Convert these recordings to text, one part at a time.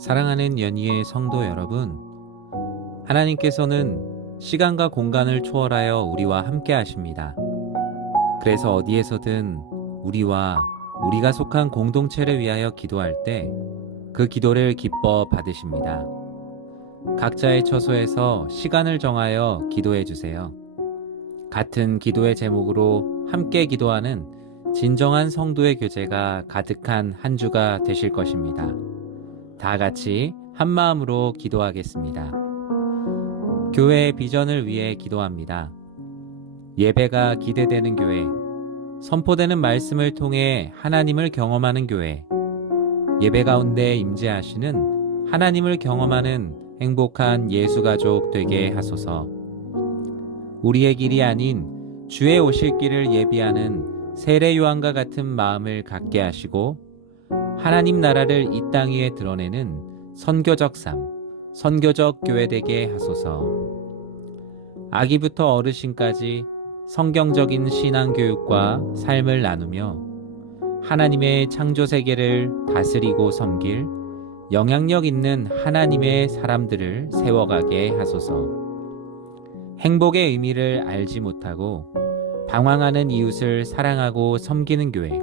사랑하는 연희의 성도 여러분, 하나님께서는 시간과 공간을 초월하여 우리와 함께 하십니다. 그래서 어디에서든 우리가 속한 공동체를 위하여 기도할 때 그 기도를 기뻐 받으십니다. 각자의 처소에서 시간을 정하여 기도해 주세요. 같은 기도의 제목으로 함께 기도하는 진정한 성도의 교제가 가득한 한 주가 되실 것입니다. 다 같이 한 마음으로 기도하겠습니다. 교회의 비전을 위해 기도합니다. 예배가 기대되는 교회, 선포되는 말씀을 통해 하나님을 경험하는 교회, 예배 가운데 임재하시는 하나님을 경험하는 행복한 예수가족 되게 하소서. 우리의 길이 아닌 주의 오실 길을 예비하는 세례 요한과 같은 마음을 갖게 하시고 하나님 나라를 이 땅 위에 드러내는 선교적 삶, 선교적 교회 되게 하소서. 아기부터 어르신까지 성경적인 신앙교육과 삶을 나누며 하나님의 창조 세계를 다스리고 섬길 영향력 있는 하나님의 사람들을 세워가게 하소서. 행복의 의미를 알지 못하고 방황하는 이웃을 사랑하고 섬기는 교회,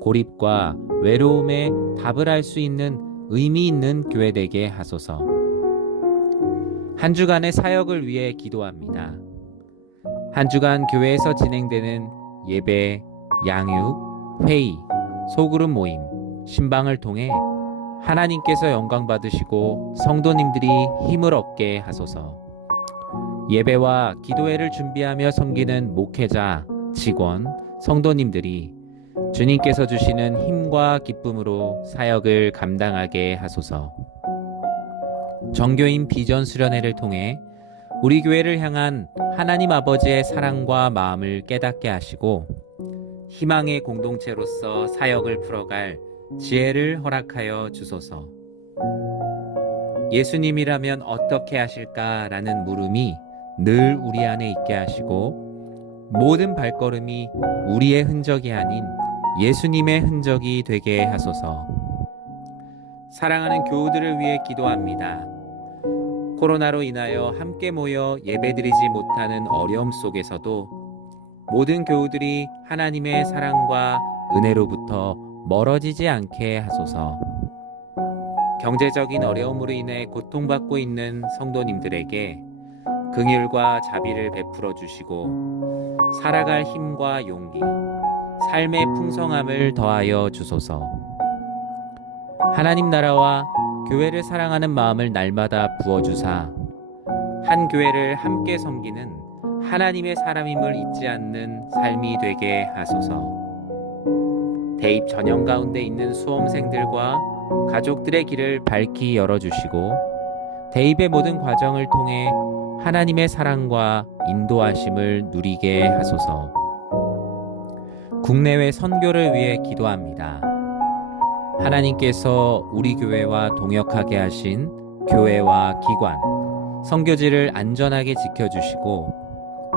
고립과 외로움에 답을 할 수 있는 의미 있는 교회 되게 하소서. 한 주간의 사역을 위해 기도합니다. 한 주간 교회에서 진행되는 예배, 양육, 회의, 소그룹 모임, 신방을 통해 하나님께서 영광 받으시고 성도님들이 힘을 얻게 하소서. 예배와 기도회를 준비하며 섬기는 목회자, 직원, 성도님들이 주님께서 주시는 힘과 기쁨으로 사역을 감당하게 하소서. 정교인 비전 수련회를 통해 우리 교회를 향한 하나님 아버지의 사랑과 마음을 깨닫게 하시고 희망의 공동체로서 사역을 풀어갈 지혜를 허락하여 주소서. 예수님이라면 어떻게 하실까라는 물음이 늘 우리 안에 있게 하시고 모든 발걸음이 우리의 흔적이 아닌 예수님의 흔적이 되게 하소서. 사랑하는 교우들을 위해 기도합니다. 코로나로 인하여 함께 모여 예배드리지 못하는 어려움 속에서도 모든 교우들이 하나님의 사랑과 은혜로부터 멀어지지 않게 하소서. 경제적인 어려움으로 인해 고통받고 있는 성도님들에게 긍휼과 자비를 베풀어 주시고 살아갈 힘과 용기, 삶의 풍성함을 더하여 주소서. 하나님 나라와 교회를 사랑하는 마음을 날마다 부어주사 한 교회를 함께 섬기는 하나님의 사람임을 잊지 않는 삶이 되게 하소서. 대입 전형 가운데 있는 수험생들과 가족들의 길을 밝히 열어주시고 대입의 모든 과정을 통해 하나님의 사랑과 인도하심을 누리게 하소서. 국내외 선교를 위해 기도합니다. 하나님께서 우리 교회와 동역하게 하신 교회와 기관, 선교지를 안전하게 지켜주시고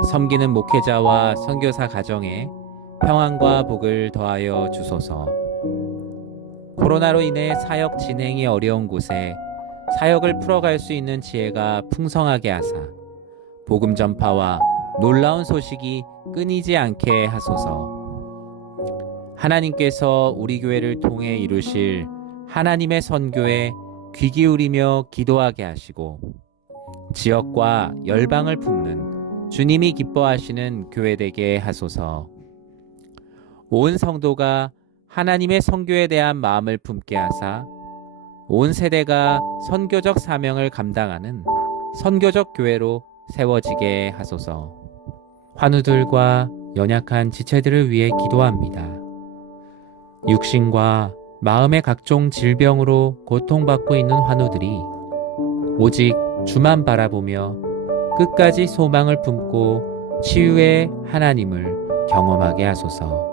섬기는 목회자와 선교사 가정에 평안과 복을 더하여 주소서. 코로나로 인해 사역 진행이 어려운 곳에 사역을 풀어갈 수 있는 지혜가 풍성하게 하사 복음 전파와 놀라운 소식이 끊이지 않게 하소서. 하나님께서 우리 교회를 통해 이루실 하나님의 선교에 귀 기울이며 기도하게 하시고 지역과 열방을 품는 주님이 기뻐하시는 교회 되게 하소서. 온 성도가 하나님의 선교에 대한 마음을 품게 하사 온 세대가 선교적 사명을 감당하는 선교적 교회로 세워지게 하소서. 환우들과 연약한 지체들을 위해 기도합니다. 육신과 마음의 각종 질병으로 고통받고 있는 환우들이 오직 주만 바라보며 끝까지 소망을 품고 치유의 하나님을 경험하게 하소서.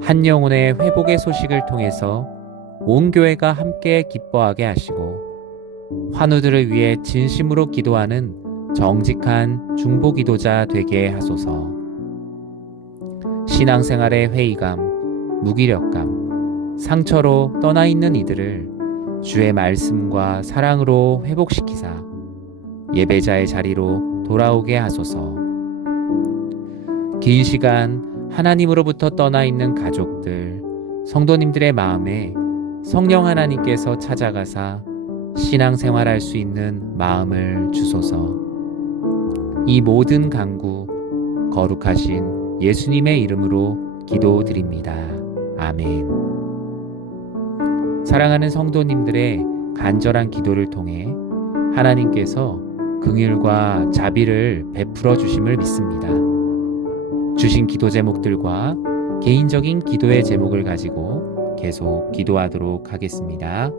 한 영혼의 회복의 소식을 통해서 온 교회가 함께 기뻐하게 하시고 환우들을 위해 진심으로 기도하는 정직한 중보 기도자 되게 하소서. 신앙생활의 회의감, 무기력감, 상처로 떠나 있는 이들을 주의 말씀과 사랑으로 회복시키사 예배자의 자리로 돌아오게 하소서. 긴 시간 하나님으로부터 떠나 있는 가족들, 성도님들의 마음에 성령 하나님께서 찾아가사 신앙생활할 수 있는 마음을 주소서. 이 모든 간구 거룩하신 예수님의 이름으로 기도드립니다. 아멘. 사랑하는 성도님들의 간절한 기도를 통해 하나님께서 긍휼과 자비를 베풀어 주심을 믿습니다. 주신 기도 제목들과 개인적인 기도의 제목을 가지고 계속 기도하도록 하겠습니다.